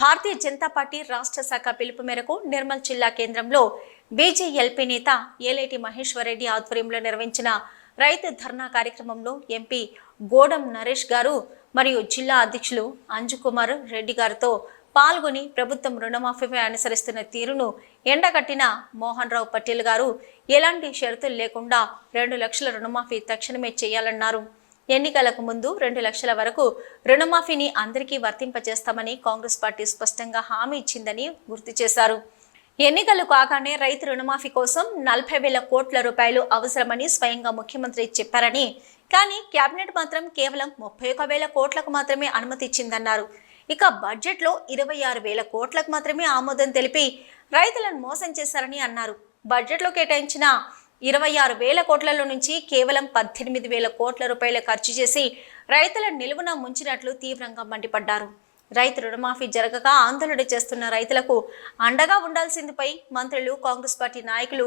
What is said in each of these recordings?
Bharatiya Janata party రాష్ట్ర శాఖ పిలుపు మేరకు నిర్మల్ జిల్లా కేంద్రంలో బీజేఎల్పీ నేత ఏలేటి మహేశ్వరరెడ్డి ఆధ్వర్యంలో నిర్వహించిన రైతు ధర్నా కార్యక్రమంలో ఎంపీ గోడం నరేష్ గారు మరియు జిల్లా అధ్యక్షులు అంజుకుమార్ రెడ్డి గారితో పాల్గొని ప్రభుత్వం రుణమాఫీపై అనుసరిస్తున్న తీరును ఎండగట్టిన మోహన్ రావు పటేల్ గారు ఎలాంటి షరతులు లేకుండా రెండు లక్షల రుణమాఫీ తక్షణమే చేయాలన్నారు. ఎన్నికలకు ముందు రెండు లక్షల వరకు రుణమాఫీని అందరికీ వర్తింపజేస్తామని కాంగ్రెస్ పార్టీ స్పష్టంగా హామీ ఇచ్చిందని గుర్తు చేశారు. ఎన్నికలు కాగానే రైతు రుణమాఫీ కోసం నలభై వేల కోట్ల రూపాయలు అవసరమని స్వయంగా ముఖ్యమంత్రి చెప్పారని కానీ కేబినెట్ మాత్రం కేవలం ముప్పై ఒక వేల కోట్లకు మాత్రమే అనుమతి ఇచ్చిందన్నారు. ఇక బడ్జెట్లో ఇరవై ఆరు వేల కోట్లకు మాత్రమే ఆమోదం తెలిపి రైతులను మోసం చేశారని అన్నారు. బడ్జెట్లో కేటాయించిన ఇరవై ఆరు వేల కోట్లలో నుంచి కేవలం పద్దెనిమిది వేల కోట్ల రూపాయల ఖర్చు చేసి రైతుల నిలువున ముంచినట్లు తీవ్రంగా మండిపడ్డారు. రైతు రుణమాఫీ జరగక ఆందోళన చేస్తున్న రైతులకు అండగా ఉండాల్సిందిపై మంత్రులు కాంగ్రెస్ పార్టీ నాయకులు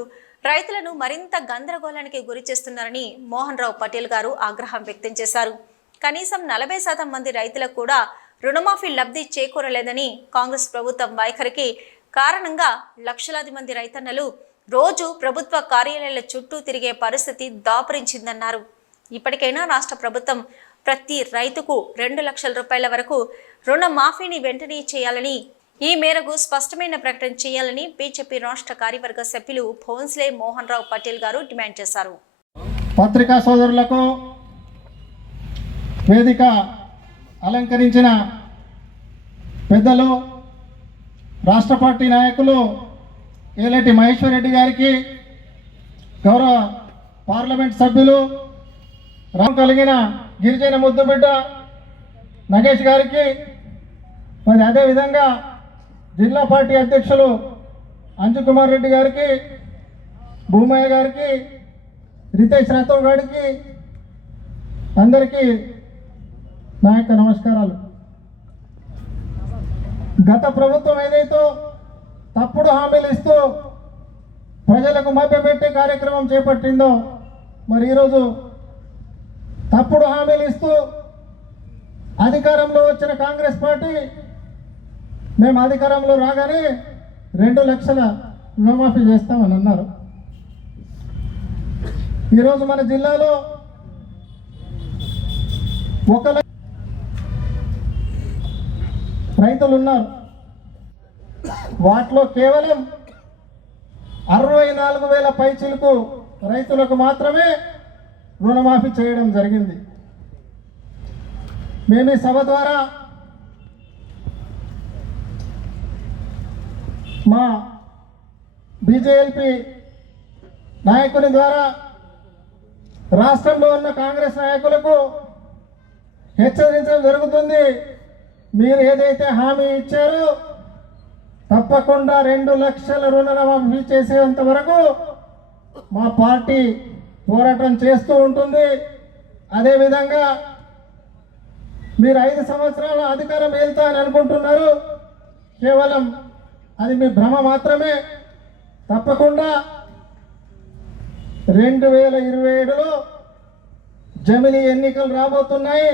రైతులను మరింత గందరగోళానికి గురి చేస్తున్నారని మోహన్ రావు పటేల్ గారు ఆగ్రహం వ్యక్తం చేశారు. కనీసం నలభై శాతం మంది రైతులకు కూడా రుణమాఫీ లబ్ధి చేకూరలేదని కాంగ్రెస్ ప్రభుత్వం వైఖరికి కారణంగా లక్షలాది మంది రైతన్నలు రోజు ప్రభుత్వ కార్యాలయాల చుట్టూ తిరిగే పరిస్థితి దాపరించిందన్నారు. ఇప్పటికైనా రాష్ట్ర ప్రభుత్వం ప్రతి రైతుకు రెండు లక్షల రూపాయల వరకు రుణ మాఫీని వెంటనే చేయాలని ఈ మేరకు స్పష్టమైన ప్రకటన చేయాలని బీజేపీ రాష్ట్ర కార్యవర్గ సభ్యులు భోన్స్లే మోహన్ రావు పటేల్ గారు డిమాండ్ చేశారు. పత్రికా సోదరులకు వేదిక అలంకరించిన పెద్దలు రాష్ట్ర పార్టీ నాయకులు ఏలటి మహేశ్వర్ రెడ్డి గారికి గౌరవ పార్లమెంట్ సభ్యులు రామ్ కలిగిన గిరిజన ముద్దుబిడ్డ నగేష్ గారికి మరి అదేవిధంగా జిల్లా పార్టీ అధ్యక్షులు అంజుకుమార్ రెడ్డి గారికి భూమయ్య గారికి రితేష్ రాథోడ్ గారికి అందరికీ నా యొక్క నమస్కారాలు. గత ప్రభుత్వం ఏదైతే తప్పుడు హామీలు ఇస్తూ ప్రజలకు మభ్యపెట్టే కార్యక్రమం చేపట్టిందో మరి ఈరోజు తప్పుడు హామీలు ఇస్తూ అధికారంలో వచ్చిన కాంగ్రెస్ పార్టీ మేము అధికారంలో రాగానే రెండు లక్షల రుణమాఫీ చేస్తామని అన్నారు. ఈరోజు మన జిల్లాలో ఒక లక్ష రైతులు ఉన్నారు వాటిలో కేవలం అరవై నాలుగు వేల పైచీలకు రైతులకు మాత్రమే రుణమాఫీ చేయడం జరిగింది. మేము ఈ సభ ద్వారా మా బీజేఎల్పీ నాయకుని ద్వారా రాష్ట్రంలో ఉన్న కాంగ్రెస్ నాయకులకు హెచ్చరించడం జరుగుతుంది. మీరు ఏదైతే హామీ ఇచ్చారో తప్పకుండా రెండు లక్షల రుణమాఫీ చేసేంత వరకు మా పార్టీ పోరాటం చేస్తూ ఉంటుంది. అదేవిధంగా మీరు ఐదు సంవత్సరాల అధికారం వెళ్తా అని అనుకుంటున్నారు. కేవలం అది మీ భ్రమ మాత్రమే. తప్పకుండా రెండు వేల ఇరవై ఏడులో జమిలీ ఎన్నికలు రాబోతున్నాయి.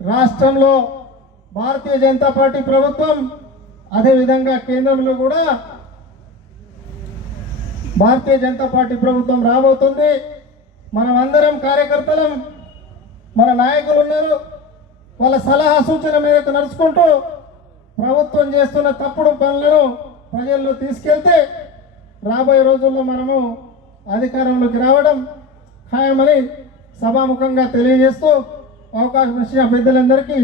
రాష్ట్రంలో భారతీయ జనతా పార్టీ ప్రభుత్వం అదేవిధంగా కేంద్రంలో కూడా భారతీయ జనతా పార్టీ ప్రభుత్వం రాబోతుంది. మనం అందరం కార్యకర్తలం మన నాయకులు ఉన్నారు. వాళ్ళ సలహా సూచన మేరకు నడుచుకుంటూ ప్రభుత్వం చేస్తున్న తప్పుడు పనులను ప్రజల్లో తీసుకెళ్తే రాబోయే రోజుల్లో మనము అధికారంలోకి రావడం ఖాయమని సభాముఖంగా తెలియజేస్తూ అవకాశం ఇచ్చిన పెద్దలందరికీ